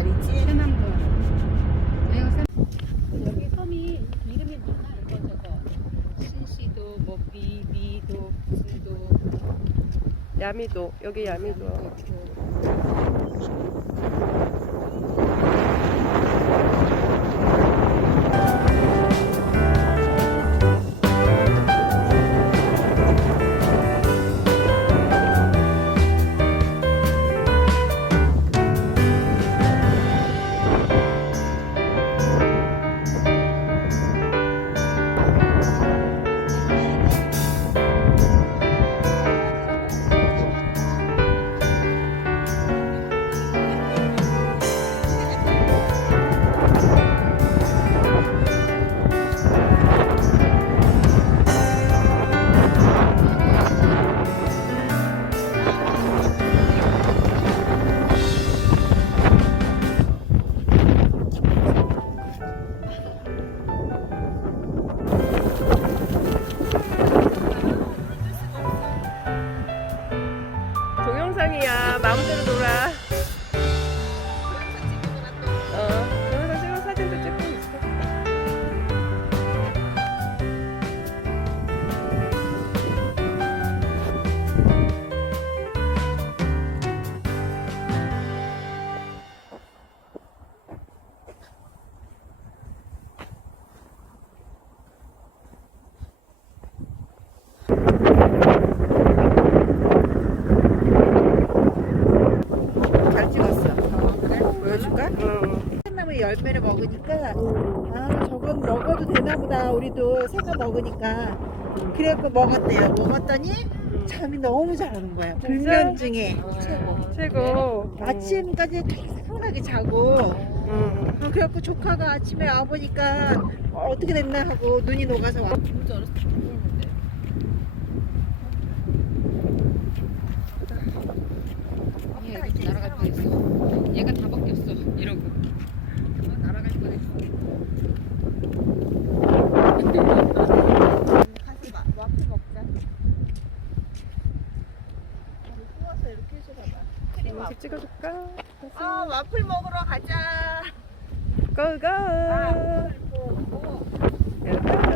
날이지? 여기 섬이 이름이 많아. 이거 저거 신시도, 뭐 미도, 부도, 야미도. 여기 야미도. 동영상이야. 마음대로 놀아. 동영상 찍어 사진도 찍고 있어. 잘 찍었어. 그래? 보여줄까? 응. 나무 열매를 먹으니까 아 저건 먹어도 되나 보다. 우리도 새거 먹으니까 그래갖고 먹었대요. 먹었더니 잠이 너무 잘 오는 거예요. 불면 중에 최고. 최고. 아침까지 편하게 자고 그래갖고 조카가 아침에 와보니까 어떻게 됐나 하고 눈이 녹아서 와. 죽을 줄 알았어. 죽었는데. 얘 이렇게 날아갈 뻔했어. 얘가 다 벗겼어. 이러고. 날아갈 뻔했어. 가서 와플 먹자. 구워서 이렇게 해서 봐봐. 크림 와플. 음식 찍어줄까? 아 와플 먹으러 가자. 고고. 와플 먹어. 여러분.